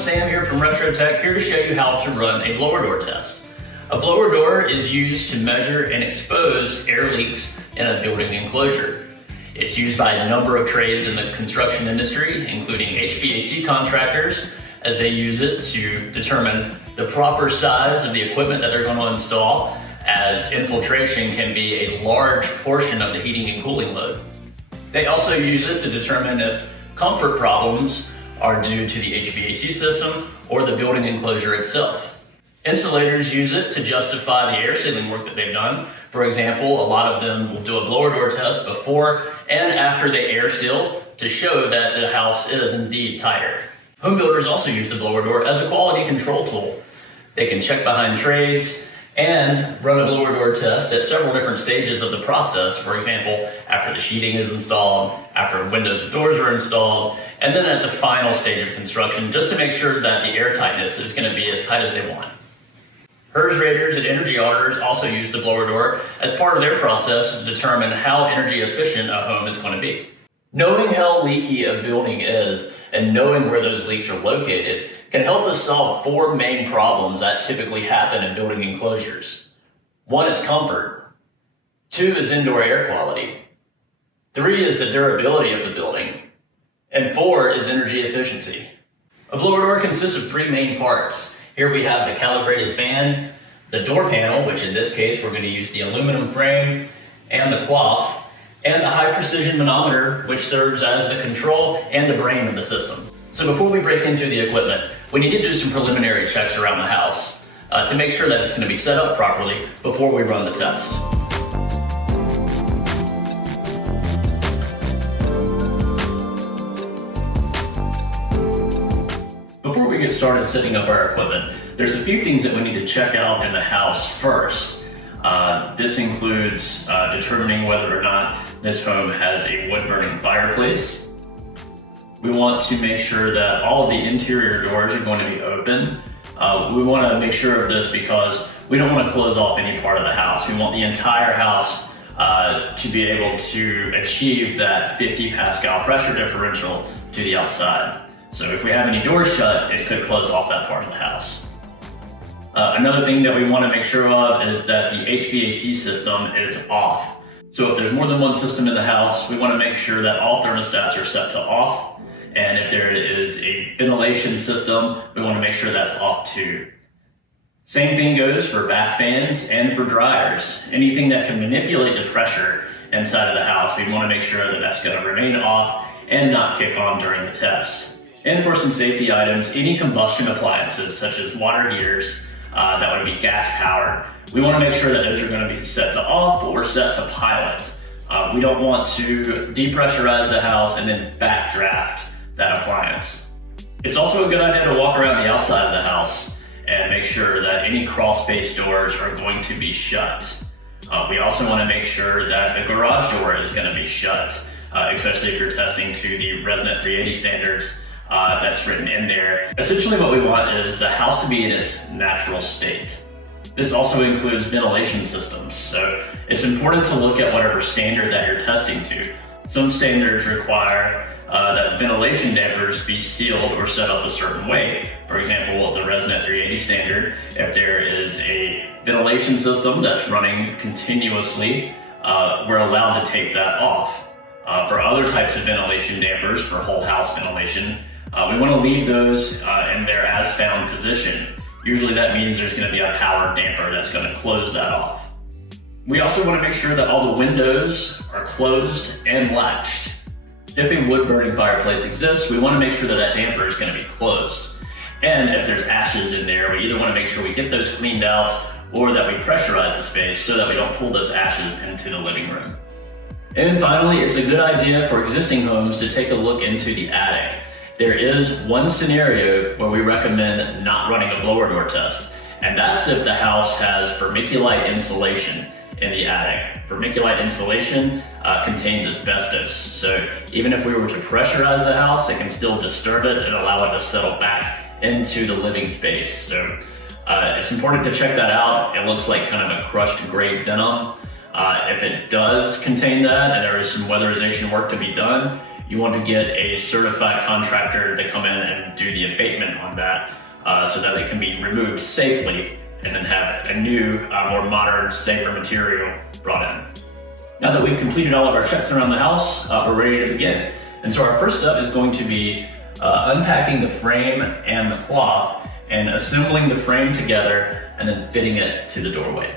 Sam here from Retrotec, here to show you how to run a blower door test. A blower door is used to measure and expose air leaks in a building enclosure. It's used by a number of trades in the construction industry, including HVAC contractors, as they use it to determine the proper size of the equipment that they're going to install, as infiltration can be a large portion of the heating and cooling load. They also use it to determine if comfort problems are due to the HVAC system or the building enclosure itself. Insulators use it to justify the air sealing work that they've done. For example, a lot of them will do a blower door test before and after they air seal to show that the house is indeed tighter. Home builders also use the blower door as a quality control tool. They can check behind trades and run a blower door test at several different stages of the process. For example, after the sheeting is installed, after windows and doors are installed, and then at the final stage of construction, just to make sure that the air tightness is going to be as tight as they want. HERS raters and energy auditors also use the blower door as part of their process to determine how energy efficient a home is going to be. Knowing how leaky a building is and knowing where those leaks are located can help us solve four main problems that typically happen in building enclosures. One is comfort. Two is indoor air quality. Three is the durability of the building. And four is energy efficiency. A blower door consists of three main parts. Here we have the calibrated fan, the door panel, which in this case we're going to use the aluminum frame, and the cloth, and the high precision manometer, which serves as the control and the brain of the system. So before we break into the equipment, we need to do some preliminary checks around the house to make sure that it's going to be set up properly before we run the test. Before we get started setting up our equipment, there's a few things that we need to check out in the house first. This includes determining whether or not this home has a wood-burning fireplace. We want to make sure that all of the interior doors are going to be open. We want to make sure of this because we don't want to close off any part of the house. We want the entire house to be able to achieve that 50 pascal pressure differential to the outside. So if we have any doors shut, it could close off that part of the house. Another thing that we want to make sure of is that the HVAC system is off. So if there's more than one system in the house, we want to make sure that all thermostats are set to off. And if there is a ventilation system, we want to make sure that's off too. Same thing goes for bath fans and for dryers. Anything that can manipulate the pressure inside of the house, we want to make sure that that's going to remain off and not kick on during the test. And for some safety items, any combustion appliances such as water heaters, that would be gas powered, we want to make sure that those are going to be set to off or set to pilot. We don't want to depressurize the house and then backdraft that appliance. It's also a good idea to walk around the outside of the house and make sure that any crawl space doors are going to be shut. We also want to make sure that the garage door is going to be shut, especially if you're testing to the ResNet 380 standards. That's written in there. Essentially what we want is the house to be in its natural state. This also includes ventilation systems, so it's important to look at whatever standard that you're testing to. Some standards require that ventilation dampers be sealed or set up a certain way. For example, the ResNet 380 standard, if there is a ventilation system that's running continuously, we're allowed to take that off. For other types of ventilation dampers, for whole house ventilation, we want to leave those in their as found position. Usually that means there's going to be a power damper that's going to close that off. We also want to make sure that all the windows are closed and latched. If a wood-burning fireplace exists, we want to make sure that that damper is going to be closed. And if there's ashes in there, we either want to make sure we get those cleaned out or that we pressurize the space so that we don't pull those ashes into the living room. And finally, it's a good idea for existing homes to take a look into the attic. There is one scenario where we recommend not running a blower door test, and that's if the house has vermiculite insulation in the attic. Vermiculite insulation contains asbestos, so even if we were to pressurize the house, it can still disturb it and allow it to settle back into the living space. So it's important to check that out. It looks like kind of a crushed gray denim. If it does contain that and there is some weatherization work to be done, you want to get a certified contractor to come in and do the abatement on that so that it can be removed safely and then have a new, more modern, safer material brought in. Now that we've completed all of our checks around the house, we're ready to begin. And so our first step is going to be unpacking the frame and the cloth and assembling the frame together and then fitting it to the doorway.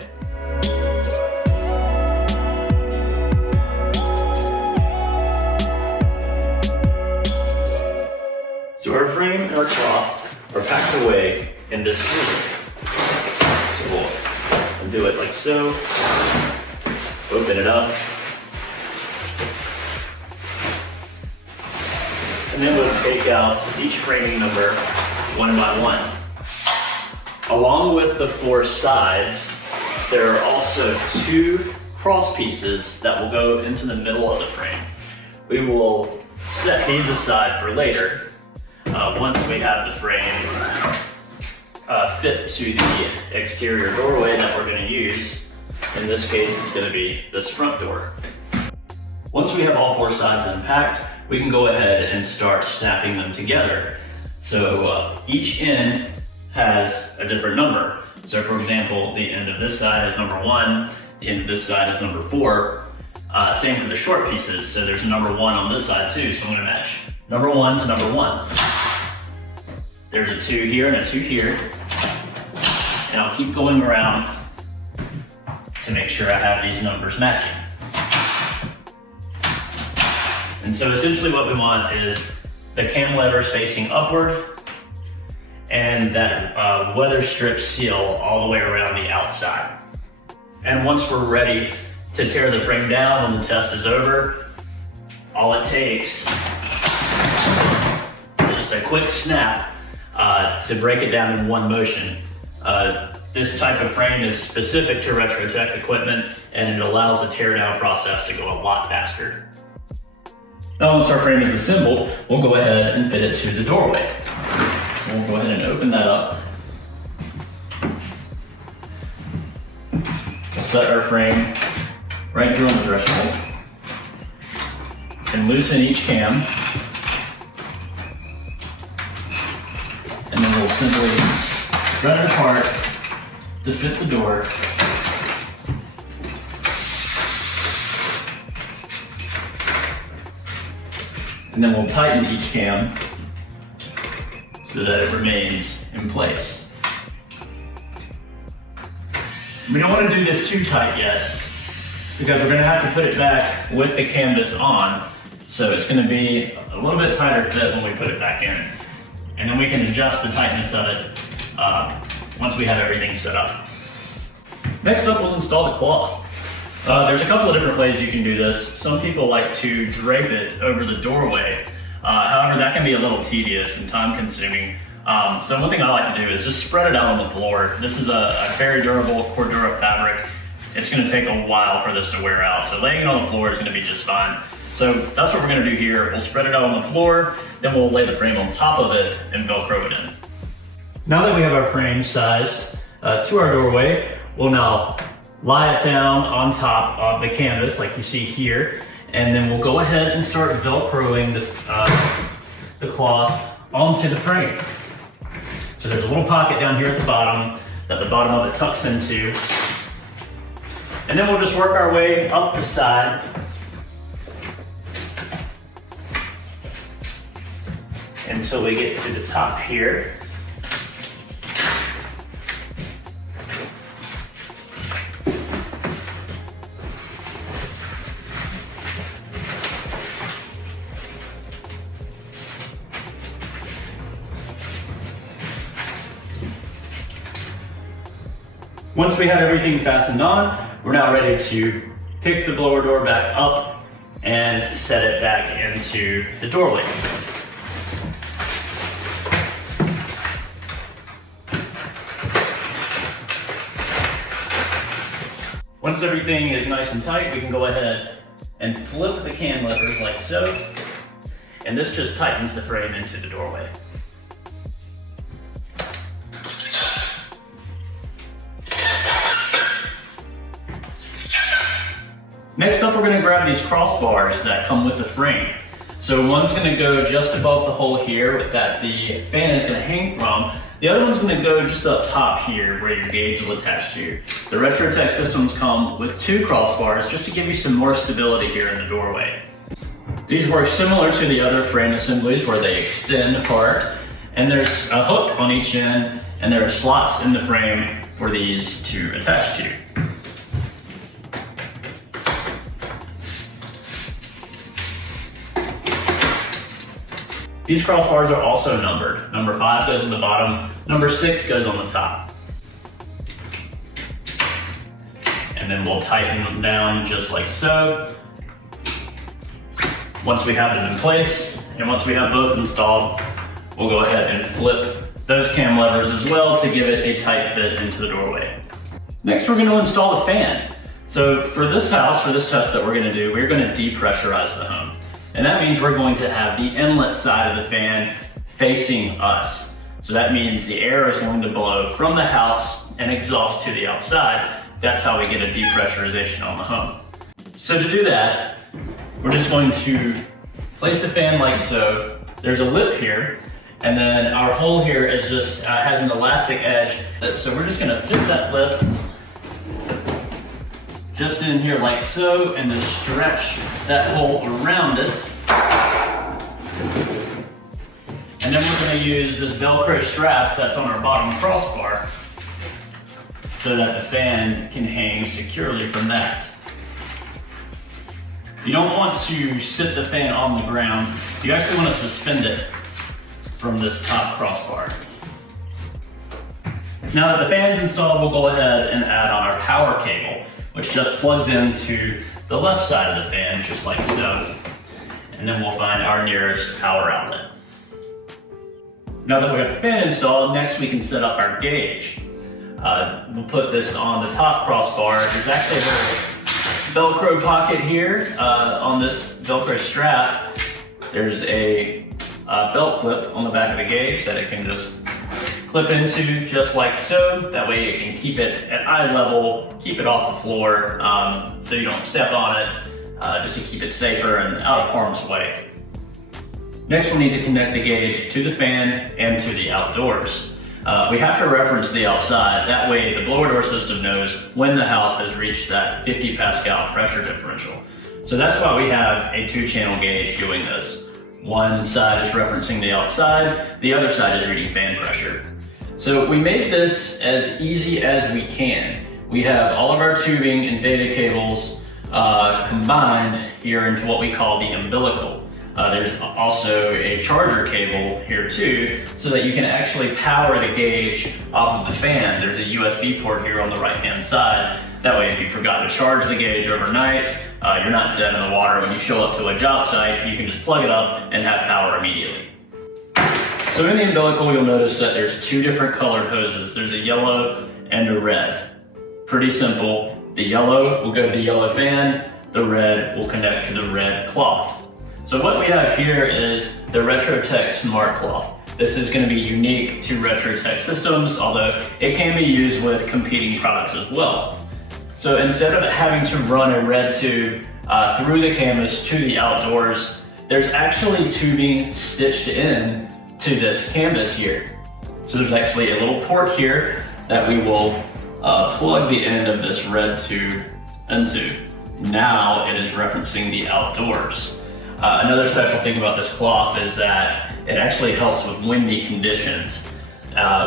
So our frame and our cloth are packed away in this sleeve. So we'll do it like so, open it up, and then we'll take out each framing number one by one. Along with the 4 sides, there are also 2 cross pieces that will go into the middle of the frame. We will set these aside for later, once we have the frame fit to the exterior doorway that we're going to use. In this case, it's going to be this front door. Once we have all 4 sides unpacked, we can go ahead and start snapping them together. So each end has a different number. So for example, the end of this side is number 1, the end of this side is number 4. Same for the short pieces, so there's a number 1 on this side too, so I'm gonna match number 1 to number 1. There's a 2 here and a 2 here. And I'll keep going around to make sure I have these numbers matching. And so essentially what we want is the cam levers facing upward and that weather strip seal all the way around the outside. And once we're ready to tear the frame down when the test is over, all it takes is just a quick snap to break it down in one motion. This type of frame is specific to Retrotec equipment and it allows the tear down process to go a lot faster. Now once our frame is assembled, we'll go ahead and fit it to the doorway. So we'll go ahead and open that up. We'll set our frame right here on the threshold and loosen each cam. And then we'll simply spread it apart to fit the door. And then we'll tighten each cam so that it remains in place. We don't want to do this too tight yet because we're going to have to put it back with the canvas on. So it's going to be a little bit tighter fit when we put it back in. And then we can adjust the tightness of it once we have everything set up. Next up, we'll install the cloth. There's a couple of different ways you can do this. Some people like to drape it over the doorway. However, that can be a little tedious and time consuming. So one thing I like to do is just spread it out on the floor. This is a very durable Cordura fabric. It's gonna take a while for this to wear out. So laying it on the floor is gonna be just fine. So that's what we're gonna do here. We'll spread it out on the floor, then we'll lay the frame on top of it and Velcro it in. Now that we have our frame sized to our doorway, we'll now lie it down on top of the canvas like you see here, and then we'll go ahead and start Velcroing the cloth onto the frame. So there's a little pocket down here at the bottom that the bottom of it tucks into. And then we'll just work our way up the side until we get to the top here. Once we have everything fastened on, we're now ready to pick the blower door back up and set it back into the doorway. Once everything is nice and tight, we can go ahead and flip the cam levers like so, and this just tightens the frame into the doorway. Next up, we're going to grab these crossbars that come with the frame. So one's gonna go just above the hole here that the fan is gonna hang from. The other one's gonna go just up top here where your gauge will attach to. The Retrotec systems come with 2 crossbars just to give you some more stability here in the doorway. These work similar to the other frame assemblies where they extend apart, and there's a hook on each end, and there are slots in the frame for these to attach to. These crossbars are also numbered. Number 5 goes on the bottom, number 6 goes on the top. And then we'll tighten them down just like so. Once we have them in place, and once we have both installed, we'll go ahead and flip those cam levers as well to give it a tight fit into the doorway. Next, we're going to install the fan. So for this house, for this test that we're going to do, we're going to depressurize the home. And that means we're going to have the inlet side of the fan facing us. So that means the air is going to blow from the house and exhaust to the outside. That's how we get a depressurization on the home. So to do that, we're just going to place the fan like so. There's a lip here, and then our hole here is just has an elastic edge. So we're just gonna fit that lip just in here like so, and then stretch that hole around it. And then we're gonna use this Velcro strap that's on our bottom crossbar so that the fan can hang securely from that. You don't want to sit the fan on the ground. You actually want to suspend it from this top crossbar. Now that the fan's installed, we'll go ahead and add on our power cable, which just plugs into the left side of the fan, just like so. And then we'll find our nearest power outlet. Now that we have the fan installed, next we can set up our gauge. We'll put this on the top crossbar. There's actually a little Velcro pocket here on this Velcro strap. There's a belt clip on the back of the gauge that it can just clip into just like so. That way it can keep it at eye level, keep it off the floor so you don't step on it, just to keep it safer and out of harm's way. Next we'll need to connect the gauge to the fan and to the outdoors. We have to reference the outside. That way the blower door system knows when the house has reached that 50 pascal pressure differential. So that's why we have a 2-channel gauge doing this. One side is referencing the outside, the other side is reading fan pressure. So we made this as easy as we can. We have all of our tubing and data cables combined here into what we call the umbilical. There's also a charger cable here too, so that you can actually power the gauge off of the fan. There's a USB port here on the right-hand side. That way, if you forgot to charge the gauge overnight, you're not dead in the water. When you show up to a job site, you can just plug it up and have power immediately. So in the umbilical, you'll notice that there's 2 different colored hoses. There's a yellow and a red. Pretty simple. The yellow will go to the yellow fan, the red will connect to the red cloth. So what we have here is the Retrotec Smart Cloth. This is going to be unique to Retrotec systems, although it can be used with competing products as well. So instead of having to run a red tube through the canvas to the outdoors, there's actually tubing stitched in to this canvas here. So there's actually a little port here that we will plug the end of this red tube into. Now it is referencing the outdoors. Another special thing about this cloth is that it actually helps with windy conditions,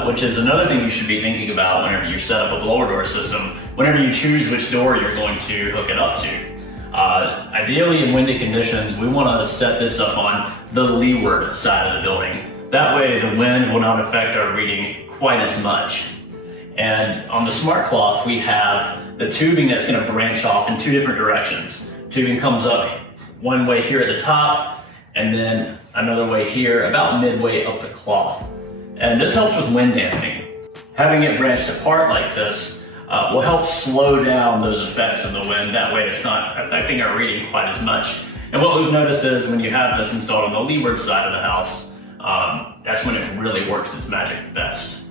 which is another thing you should be thinking about whenever you set up a blower door system, whenever you choose which door you're going to hook it up to. Ideally in windy conditions, we want to set this up on the leeward side of the building. That way the wind will not affect our reading quite as much. And on the Smart Cloth, we have the tubing that's going to branch off in 2 different directions. Tubing comes up one way here at the top, and then another way here about midway up the cloth. And this helps with wind damping. Having it branched apart like this will help slow down those effects of the wind. That way it's not affecting our reading quite as much. And what we've noticed is when you have this installed on the leeward side of the house, that's when it really works its magic best.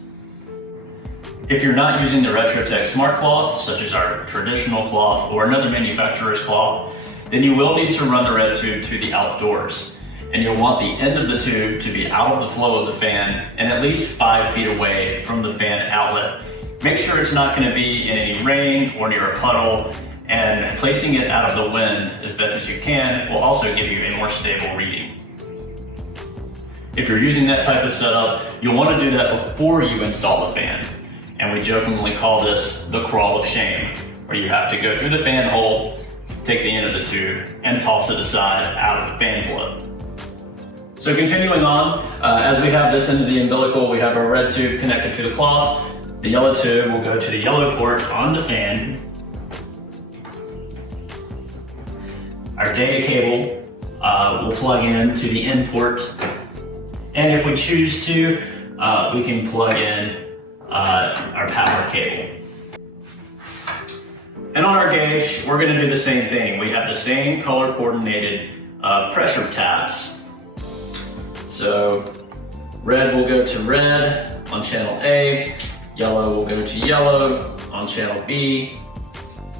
If you're not using the Retrotec Smart Cloth, such as our traditional cloth or another manufacturer's cloth, then you will need to run the red tube to the outdoors. and you'll want the end of the tube to be out of the flow of the fan and at least 5 feet away from the fan outlet. Make sure it's not going to be in any rain or near a puddle, and placing it out of the wind as best as you can will also give you a more stable reading. If you're using that type of setup, you'll want to do that before you install the fan. And we jokingly call this the crawl of shame, where you have to go through the fan hole, take the end of the tube, and toss it aside out of the fan flow. So continuing on, as we have this end of the umbilical, we have our red tube connected to the cloth. The yellow tube will go to the yellow port on the fan. Our data cable will plug in to the in port. And if we choose to, we can plug in our power cable. And on our gauge, we're going to do the same thing. We have the same color coordinated pressure tabs. So red will go to red on channel A, yellow will go to yellow on channel B,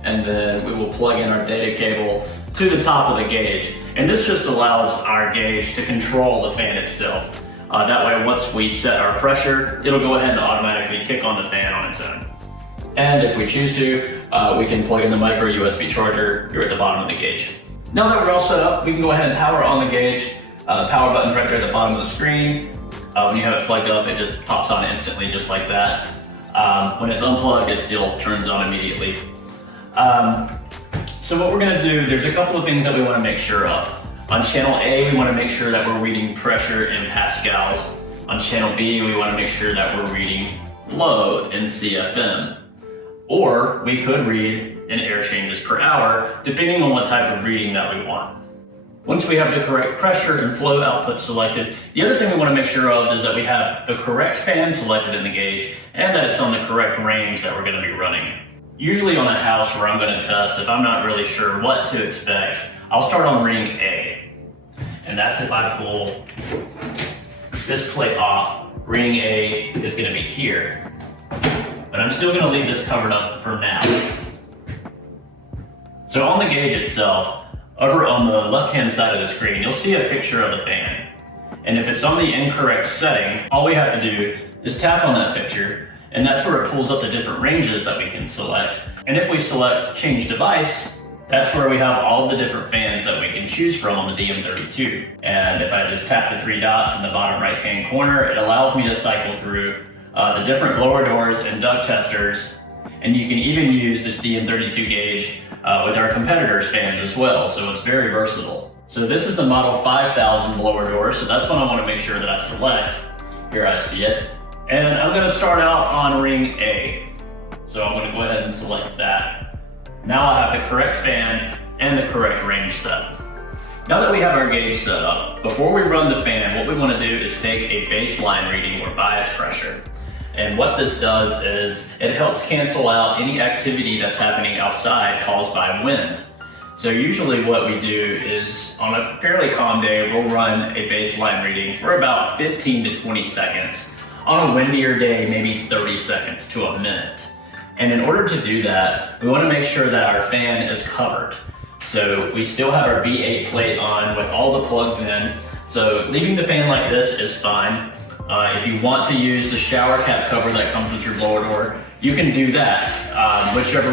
and then we will plug in our data cable to the top of the gauge. And this just allows our gauge to control the fan itself. That way, once we set our pressure, it'll go ahead and automatically kick on the fan on its own. And if we choose to, we can plug in the micro USB charger here at the bottom of the gauge. Now that we're all set up, we can go ahead and power on the gauge. The power button's right there at the bottom of the screen. When you have it plugged up, it just pops on instantly, just like that. When it's unplugged, it still turns on immediately. So what we're gonna do, there's a couple of things that we wanna make sure of. On channel A, we want to make sure that we're reading pressure in pascals. On channel B, we want to make sure that we're reading flow in CFM. Or we could read in air changes per hour, depending on what type of reading that we want. Once we have the correct pressure and flow output selected, the other thing we want to make sure of is that we have the correct fan selected in the gauge and that it's on the correct range that we're going to be running. Usually on a house where I'm going to test, if I'm not really sure what to expect, I'll start on ring A. And that's if I pull this plate off, ring A is going to be here. But I'm still going to leave this covered up for now. So on the gauge itself, over on the left-hand side of the screen, you'll see a picture of the fan. And if it's on the incorrect setting, all we have to do is tap on that picture, and that's where it pulls up the different ranges that we can select. And if we select Change Device, that's where we have all the different fans that we can choose from on the DM32. And if I just tap the 3 dots in the bottom right-hand corner, it allows me to cycle through the different blower doors and duct testers. And you can even use this DM32 gauge with our competitors' fans as well, so it's very versatile. So this is the Model 5000 blower door, so that's what I want to make sure that I select. Here I see it. And I'm going to start out on ring A. So I'm going to go ahead and select that. Now I have the correct fan and the correct range set. Now that we have our gauge set up, before we run the fan, what we want to do is take a baseline reading or bias pressure. And what this does is it helps cancel out any activity that's happening outside caused by wind. So usually what we do is on a fairly calm day, we'll run a baseline reading for about 15 to 20 seconds. On a windier day, maybe 30 seconds to a minute. And in order to do that, we want to make sure that our fan is covered. So we still have our B8 plate on with all the plugs in. So leaving the fan like this is fine. If you want to use the shower cap cover that comes with your blower door, you can do that. Whichever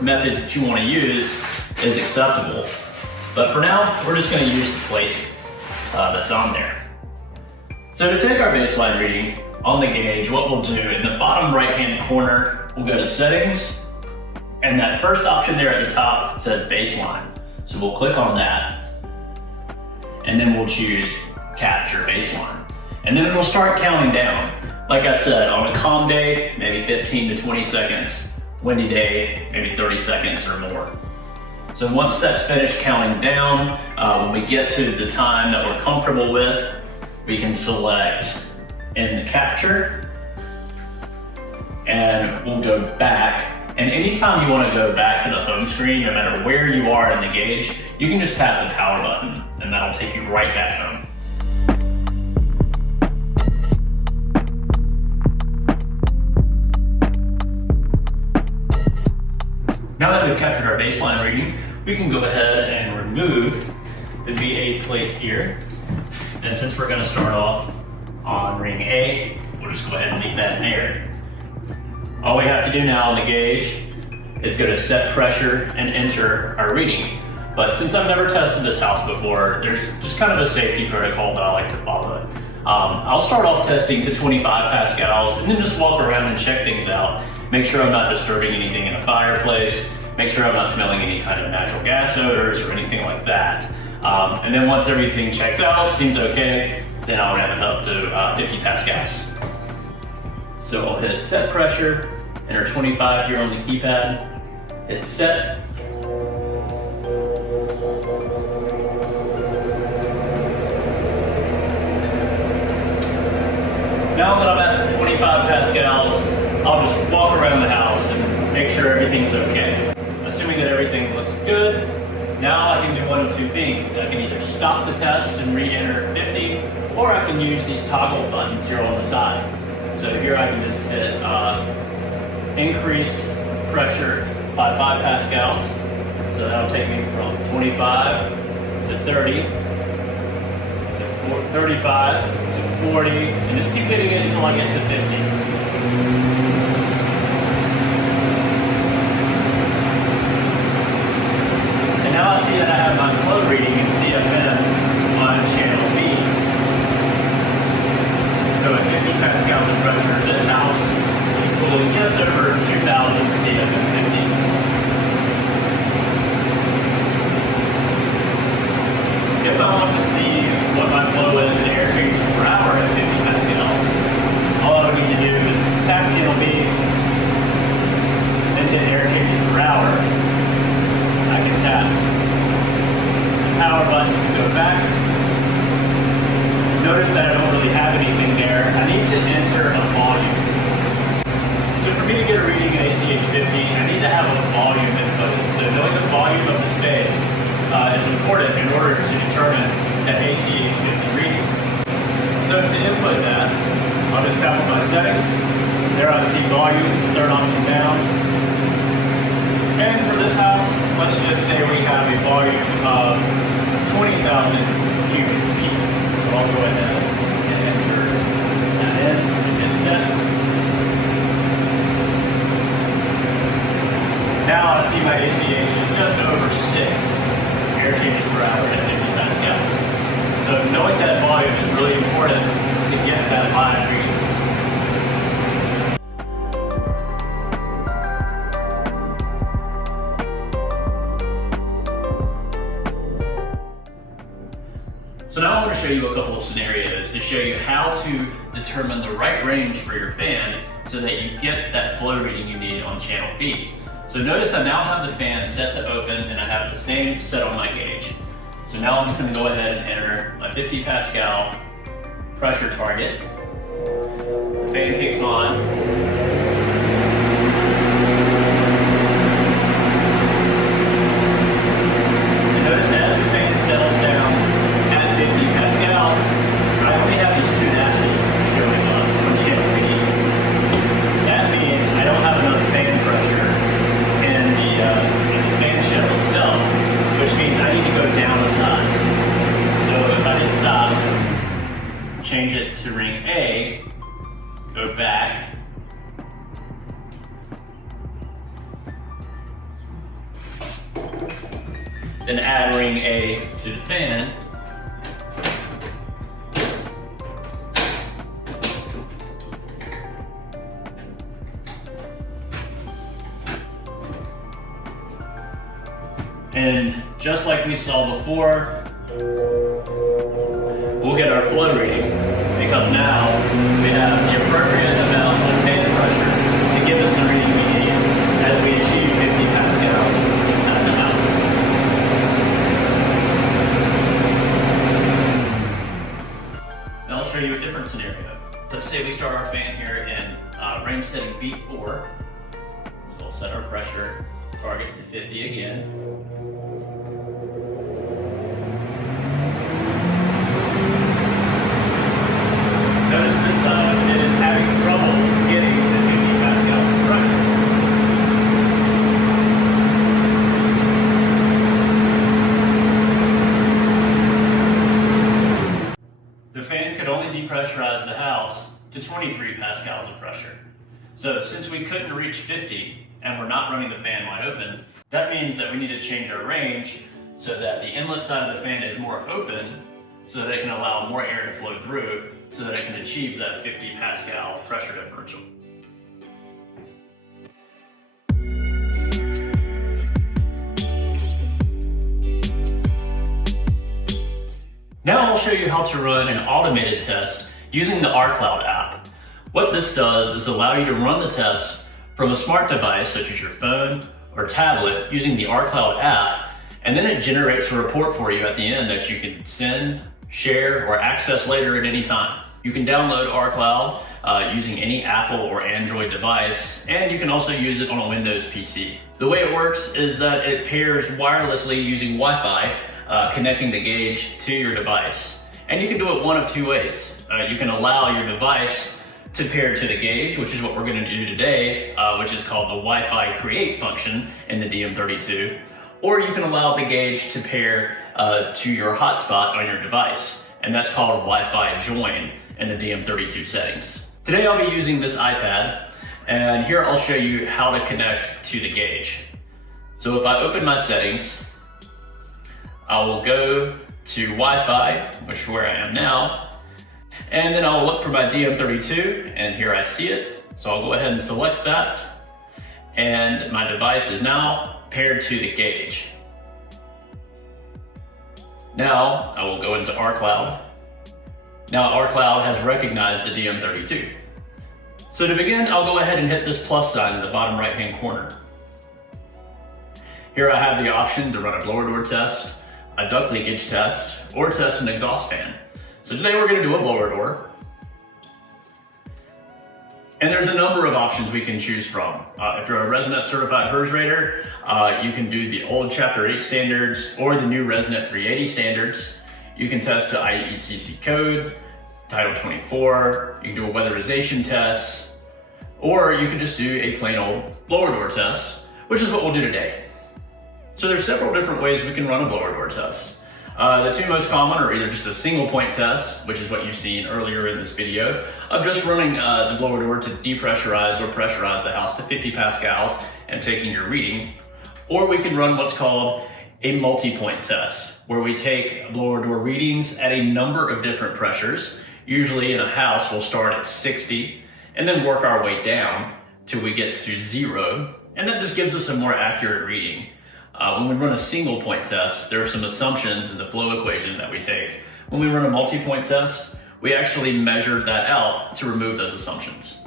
method that you want to use is acceptable. But for now, we're just going to use the plate that's on there. So to take our baseline reading on the gauge, what we'll do in the bottom right-hand corner, we'll go to Settings, and that first option there at the top says Baseline. So we'll click on that, and then we'll choose Capture Baseline. And then it'll start counting down. Like I said, on a calm day, maybe 15 to 20 seconds. Windy day, maybe 30 seconds or more. So once that's finished counting down, when we get to the time that we're comfortable with, we can select End Capture, and we'll go back. And anytime you want to go back to the home screen, no matter where you are in the gauge, you can just tap the power button, and that'll take you right back home. Now that we've captured our baseline reading, we can go ahead and remove the V8 plate here. And since we're gonna start off on ring A, we'll just go ahead and leave that there. All we have to do now on the gauge is go to set pressure and enter our reading. But since I've never tested this house before, there's just kind of a safety protocol that I like to follow. I'll start off testing to 25 pascals and then just walk around and check things out. Make sure I'm not disturbing anything in a fireplace. Make sure I'm not smelling any kind of natural gas odors or anything like that. And then once everything checks out, seems okay, then I'll ramp it up to 50 pascals. So I'll hit set pressure, enter 25 here on the keypad, hit set. Now that I'm at 25 pascals, I'll just walk around the house and make sure everything's okay. Assuming that everything looks good, now I can do one of two things. I can either stop the test and re-enter 50, or I can use these toggle buttons here on the side. So here I can just hit increase pressure by 5 pascals. So that'll take me from 25 to 30, to 35, to 40, and just keep hitting it until I get to 50. Now I see that I have my flow reading in CFM on channel B. So at 50 pascals of pressure, this house is pulling just over 2,000 CFM 50. If I want to see what my flow is in air changes per hour at 50 pascals, all I would need to do is tap channel B and then air changes per hour. I can tap the power button to go back. Notice that I don't really have anything there. I need to enter a volume. So for me to get a reading in ACH 50, I need to have a volume input. So knowing the volume of the space is important in order to determine an ACH 50 reading. So to input that, I'll just tap on my settings. There I see volume, third option down. And for this house, let's just say we have a volume of 20,000 cubic feet. So I'll go ahead and enter that in and hit set. Now I see my ACH is just over 6 air changes per hour at 50 pascals. So knowing that volume is really important to get that live reading. So now I want to show you a couple of scenarios to show you how to determine the right range for your fan so that you get that flow reading you need on channel B. So notice I now have the fan set to open and I have the same set on my gauge. So now I'm just going to go ahead and enter my 50 pascal pressure target. The fan kicks on. And notice as the fan settles down at 50 pascals, I only have these 2 dashes showing up on channel B. That means I don't have enough fan pressure in the fan shell itself, which means I need to go down a size. So if I hit stop, change it to ring A, go back, then add ring A to the fan, and just like we saw before, we'll get our flow reading because now we have the appropriate amount of fan pressure to give us the reading we need as we achieve 50 pascals inside the house. Now I'll show you a different scenario. Let's say we start our fan here in range setting B4. So we'll set our pressure target to 50 again. Notice this time it is having trouble getting to 50 pascals of pressure. depressurize the house to 23 pascals of pressure. So since we couldn't reach 50 and we're not running the fan wide open, that means that we need to change our range so that the inlet side of the fan is more open so that it can allow more air to flow through so that it can achieve that 50 pascal pressure differential. Now I'll show you how to run an automated test using the rCloud app. What this does is allow you to run the test from a smart device such as your phone or tablet using the rCloud app, and then it generates a report for you at the end that you can send, share, or access later at any time. You can download rCloud using any Apple or Android device, and you can also use it on a Windows PC. The way it works is that it pairs wirelessly using Wi-Fi, connecting the gauge to your device. And you can do it one of two ways. You can allow your device to pair to the gauge, which is what we're going to do today, which is called the Wi-Fi create function in the DM32. Or you can allow the gauge to pair to your hotspot on your device, and that's called Wi-Fi join in the DM32 settings. Today I'll be using this iPad, and here I'll show you how to connect to the gauge. So if I open my settings, I will go to Wi-Fi, which is where I am now, and then I'll look for my DM32, and here I see it. So I'll go ahead and select that, and my device is now paired to the gauge. Now I will go into rCloud. Now rCloud has recognized the DM32. So to begin, I'll go ahead and hit this plus sign in the bottom right-hand corner. Here I have the option to run a blower door test, a duct leakage test, or test an exhaust fan. So today we're going to do a blower door. And there's a number of options we can choose from. If you're a Resnet certified HERS rater, you can do the old Chapter 8 standards or the new Resnet 380 standards. You can test to IECC code, Title 24, you can do a weatherization test, or you can just do a plain old blower door test, which is what we'll do today. So there's several different ways we can run a blower door test. The two most common are either just a single point test, which is what you've seen earlier in this video, of just running the blower door to depressurize or pressurize the house to 50 pascals and taking your reading. Or we can run what's called a multi-point test, where we take blower door readings at a number of different pressures. Usually in a house, we'll start at 60 and then work our way down till we get to 0, and that just gives us a more accurate reading. When we run a single point test, there are some assumptions in the flow equation that we take. When we run a multi-point test, we actually measure that out to remove those assumptions.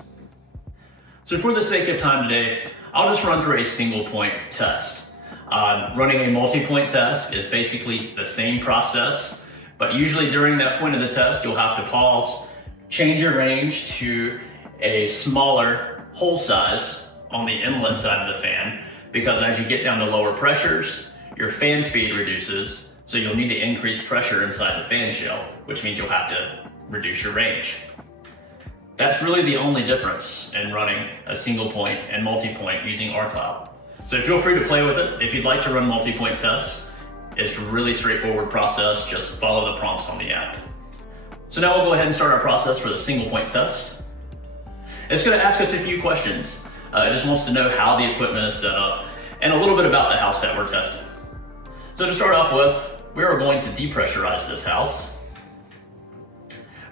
So for the sake of time today, I'll just run through a single point test. Running a multi-point test is basically the same process, but usually during that point of the test, you'll have to pause, change your range to a smaller hole size on the inlet side of the fan, because as you get down to lower pressures, your fan speed reduces, so you'll need to increase pressure inside the fan shell, which means you'll have to reduce your range. That's really the only difference in running a single point and multi-point using rCloud. So feel free to play with it. If you'd like to run multi-point tests, it's a really straightforward process. Just follow the prompts on the app. So now we'll go ahead and start our process for the single point test. It's going to ask us a few questions. It just wants to know how the equipment is set up and a little bit about the house that we're testing. So to start off with, we are going to depressurize this house.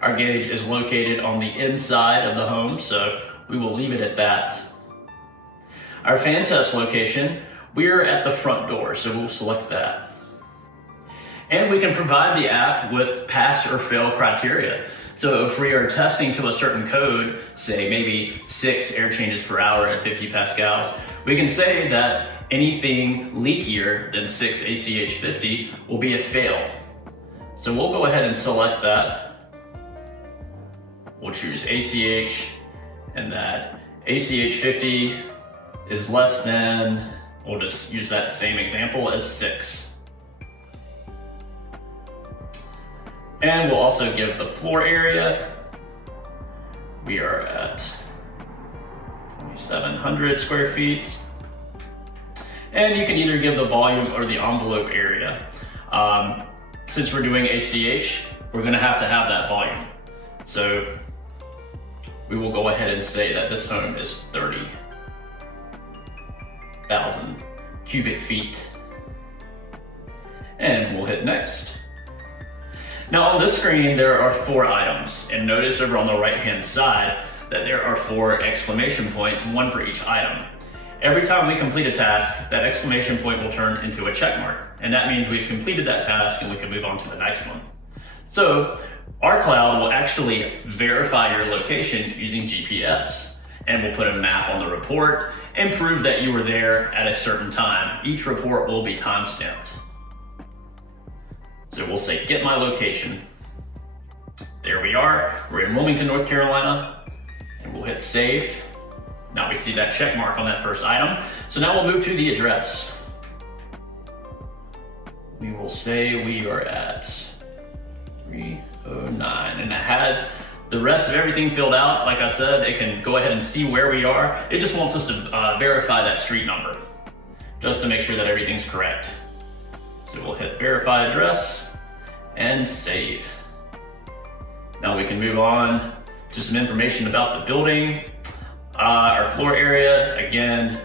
Our gauge is located on the inside of the home, so we will leave it at that. Our fan test location, we're at the front door, so we'll select that. And we can provide the app with pass or fail criteria. So if we are testing to a certain code, say maybe 6 air changes per hour at 50 pascals, we can say that anything leakier than 6 ACH 50 will be a fail. So we'll go ahead and select that. We'll choose ACH, and that ACH 50 is less than, we'll just use that same example as 6. And we'll also give the floor area. We are at 2,700 square feet. And you can either give the volume or the envelope area. Since we're doing ACH, we're gonna have to have that volume. So we will go ahead and say that this home is 30,000 cubic feet. And we'll hit next. Now on this screen, there are 4 items, and notice over on the right-hand side that there are 4 exclamation points, one for each item. Every time we complete a task, that exclamation point will turn into a check mark, and that means we've completed that task and we can move on to the next one. So rCloud will actually verify your location using GPS, and we'll put a map on the report and prove that you were there at a certain time. Each report will be time-stamped. So we'll say, get my location. There we are. We're in Wilmington, North Carolina, and we'll hit save. Now we see that check mark on that first item. So now we'll move to the address. We will say we are at 309, and it has the rest of everything filled out. Like I said, it can go ahead and see where we are. It just wants us to verify that street number, just to make sure that everything's correct. So we'll hit verify address and save. Now we can move on to some information about the building. Our floor area, again,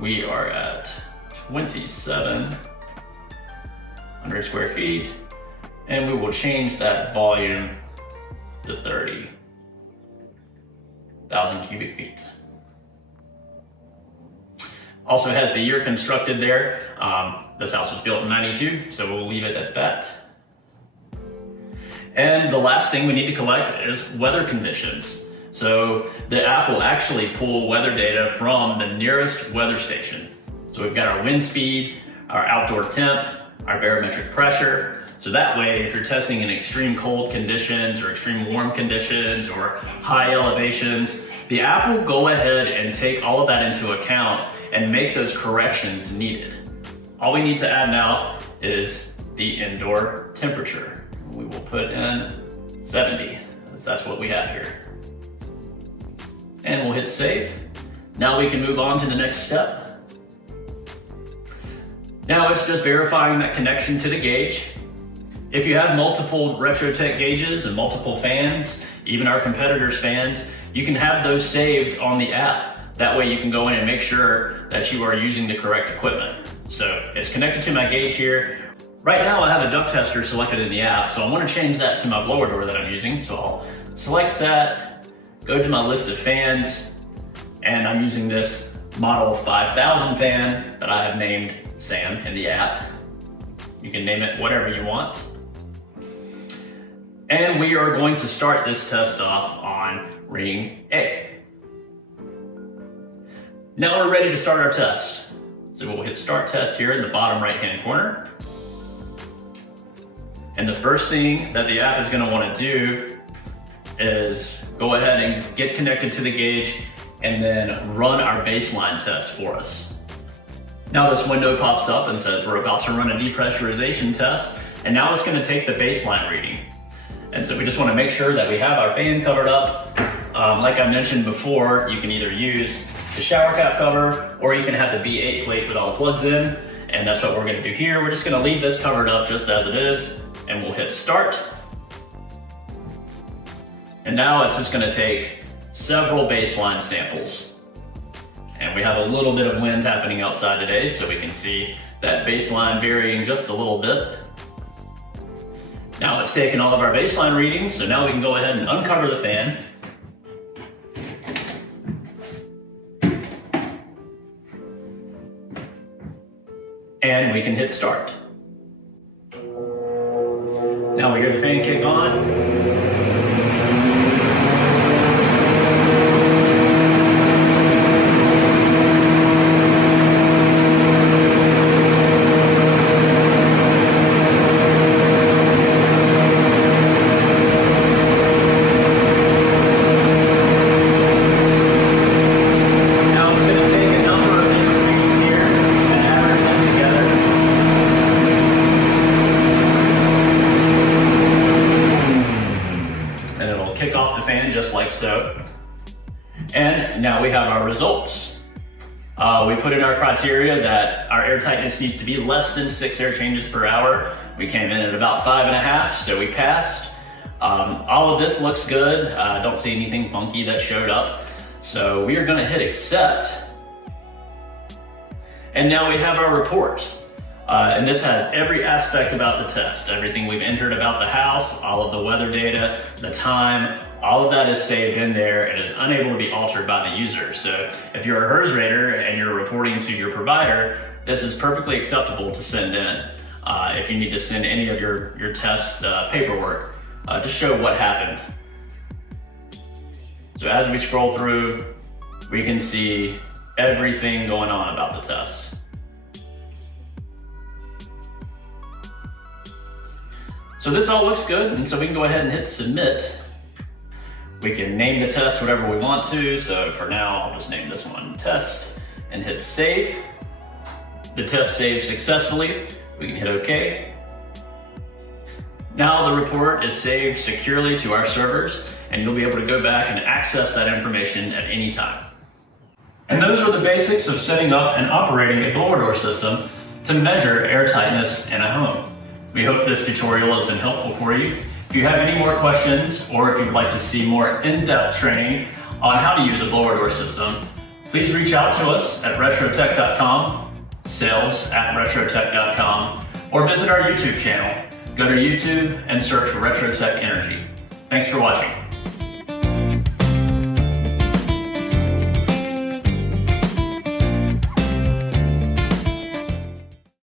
we are at 2,700 square feet, and we will change that volume to 30,000 cubic feet. Also has the year constructed there. This house was built in '92, so we'll leave it at that. And the last thing we need to collect is weather conditions. So the app will actually pull weather data from the nearest weather station. So we've got our wind speed, our outdoor temp, our barometric pressure. So that way, if you're testing in extreme cold conditions or extreme warm conditions or high elevations, the app will go ahead and take all of that into account and make those corrections needed. All we need to add now is the indoor temperature. We will put in 70, because that's what we have here. And we'll hit save. Now we can move on to the next step. Now it's just verifying that connection to the gauge. If you have multiple Retrotec gauges and multiple fans, even our competitors' fans, you can have those saved on the app. That way you can go in and make sure that you are using the correct equipment. So it's connected to my gauge here. Right now I have a duct tester selected in the app, so I want to change that to my blower door that I'm using. So I'll select that, go to my list of fans, and I'm using this model 5000 fan that I have named Sam in the app. You can name it whatever you want. And we are going to start this test off on ring A. Now we're ready to start our test. So we'll hit start test here in the bottom right-hand corner. And the first thing that the app is going to want to do is go ahead and get connected to the gauge and then run our baseline test for us. Now this window pops up and says we're about to run a depressurization test, and now it's going to take the baseline reading. And so we just want to make sure that we have our fan covered up. Like I mentioned before, you can either use the shower cap cover or you can have the B8 plate with all the plugs in, and that's what we're going to do here. We're just going to leave this covered up just as it is, and we'll hit start. And now it's just going to take several baseline samples. And we have a little bit of wind happening outside today, so we can see that baseline varying just a little bit. Now it's taken all of our baseline readings, so now we can go ahead and uncover the fan. And we can hit start. Now we hear the fan kick on. Just like so. And now we have our results. We put in our criteria that our air tightness needs to be less than 6 air changes per hour. We came in at about 5.5, so we passed. All of this looks good. I don't see anything funky that showed up. So we are gonna hit accept. And now we have our report. And this has every aspect about the test. Everything we've entered about the house, all of the weather data, the time, all of that is saved in there and is unable to be altered by the user. So if you're a HERS rater and you're reporting to your provider, this is perfectly acceptable to send in. If you need to send any of your test paperwork to show what happened. So as we scroll through, we can see everything going on about the test. So this all looks good, and so we can go ahead and hit submit. We can name the test whatever we want to, so for now, I'll just name this one test and hit save. The test saved successfully. We can hit OK. Now the report is saved securely to our servers, and you'll be able to go back and access that information at any time. And those are the basics of setting up and operating a blower door system to measure air tightness in a home. We hope this tutorial has been helpful for you. If you have any more questions, or if you'd like to see more in-depth training on how to use a blower door system, please reach out to us at retrotec.com, sales@retrotec.com, or visit our YouTube channel. Go to YouTube and search Retrotec Energy. Thanks for watching.